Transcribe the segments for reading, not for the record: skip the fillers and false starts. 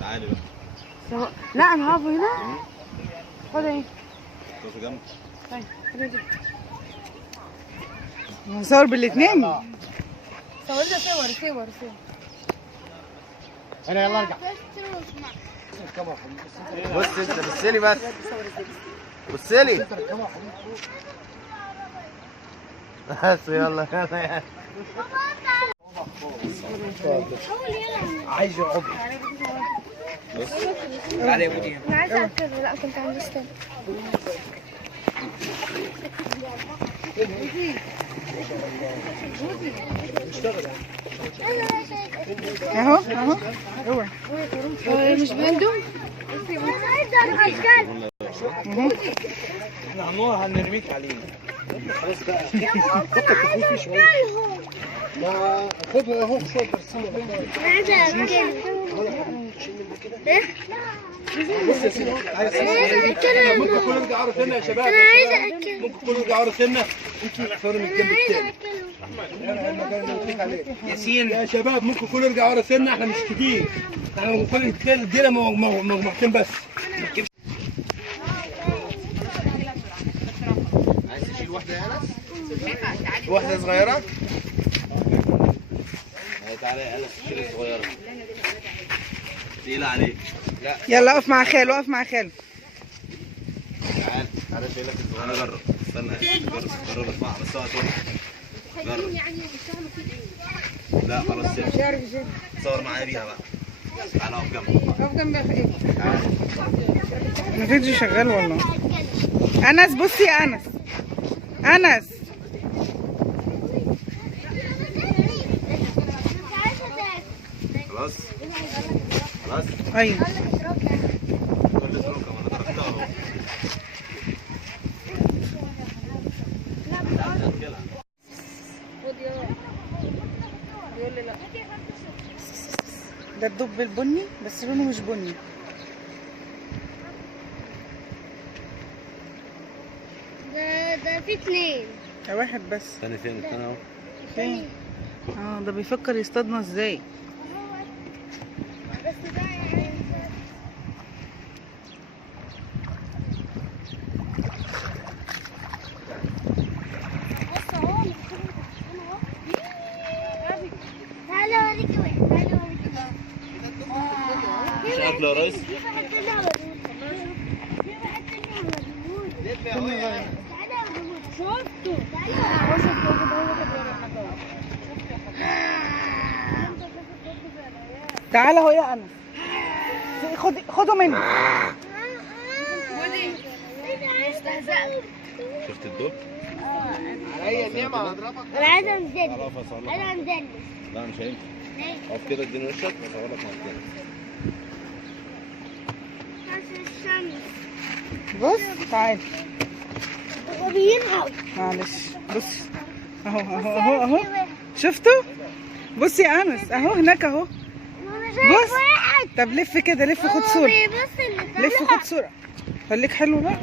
تعالي بقى. لا انا هقف هنا. خد ايه؟ خد جنب. طيب خد دي. نصور بالاثنين. صور لنا صور. انا يلا ارجع. بص انت بصلي بس. بصلي. بس يلا يلا. عايز يقعد. بص. تعالى يا مدير. انا عايزه اكله. لا كنت عندي استنى. اهو اوعى. مش بيندم. احنا هنروح هنرميك عليه. خلاص بقى. خد اهو شويه بص يا سيدي ممكن كله يرجع عرض هنا يا شباب. ممكن كله يرجع عرض هنا. انت صاروا من الجنب الثاني. ياسين يا شباب ممكن كله يرجع عرض هنا. احنا مش كتير. احنا ممكن ادينا مجموعتين بس. عايز تشيل واحدة يا انس؟ واحدة صغيرة؟ تعالى يا انس تشيل الصغيرة. تقيلة عليك. لا يلا اقف مع خاله تعال تعالى شايلك الصغيرة. جرب استنى جرب اسمع بس هو جرب. لا خلاص سيب. صور معايا بيها بقى. تعالى اقف جنبي. اقف جنبي ايه؟ الفيديو شغال والله. انس بصي يا انس. خلاص ايوه كل سلوكة ما انا تركتها اهو. ده الدب البني بس لونه مش بني. ده في اتنين. ده واحد بس. استنى فين الثاني اهو. فين؟ ده بيفكر يصطادنا ازاي. بس ده يعني بص اهو. تعالى اوريك واحد. مش اكله يا ريس؟ شفته. تعالى اهو يا انس. خدوا مني. شفت الدب؟ عليا النعمه هضربك. انا عايزه مدلس. خلاص انا مدلس. لا مش هينفع. اقف كده اديني وشك واصور لك مكانك. الشمس. بص تعالى. وبينهوا. معلش بص اهو شفتوا؟ بصي يا انس اهو هناك اهو. بص طب لف كده. لف خد صورة. لف خد صورة. خليك حلو بقى.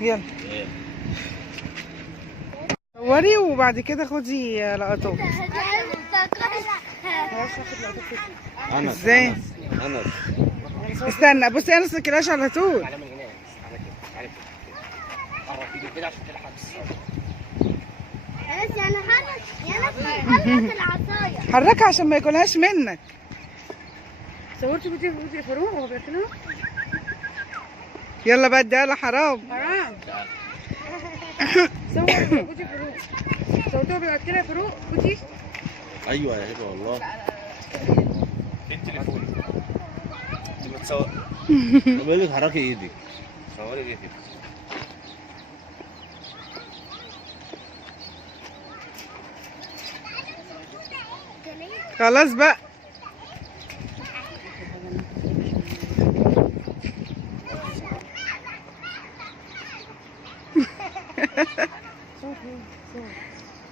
يلا صوري وبعد كده خدي لقطات. ازاي؟ انس استنى بصي انس ما تكلاش على طول. يعني حرك العصاية. حركها عشان ما ياكلهاش منك. صورت فيديو فاروق وهو بياكلها. يلا بقى اديها حرام. صور فيديو فاروق. صورته بياكلها يا فاروق. فوتي. ايوه يا هبه والله. فين تليفوني؟ انت بتصور. بقول لك حركي ايدك. صوري ايدك. خلاص بقى.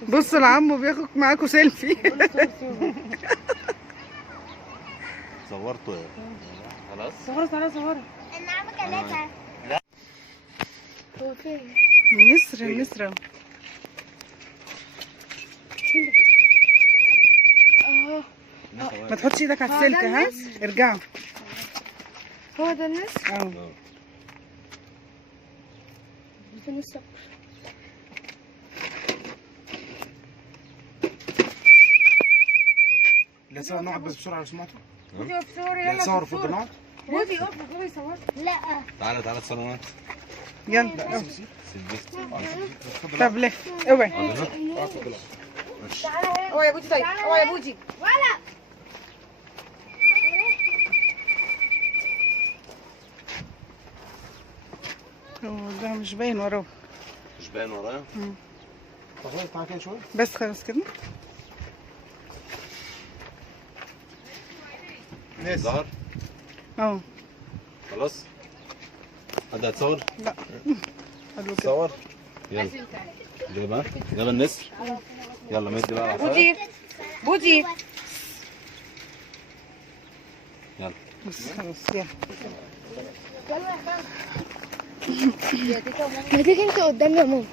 بصوا لعمو بياخد معاكوا سيلفي. صورته يا خلاص. صورة. انا عم كلتها. لا. هو فين؟ مصر. ما تحطش ايدك على السلك. ها ارجعوا. هو ده الناس؟ اه فين الصقر؟ لا صور نقعد بس بسرعه لو سمحتوا. بودي اقف صوري لا يلا. صور فوق نقعد. بودي اقف صوري صوري. لا تعالى تعالى تصور. يلا. سلبست. طب لف اوعي. اوعى يا بودي. طيب اوعى يا بودي. ولا ده مش باين وراه. مش باين ورايا. تعالى كده شويه. بس خلاص كده. ظهر اه خلاص. حد هتصور؟ لا حلو كده. صور. يلا جايبها النسر. يلا مد بقى على بودي بودي. يلا. بس خلاص يلا. ما تيجي انت قدام يا ماما.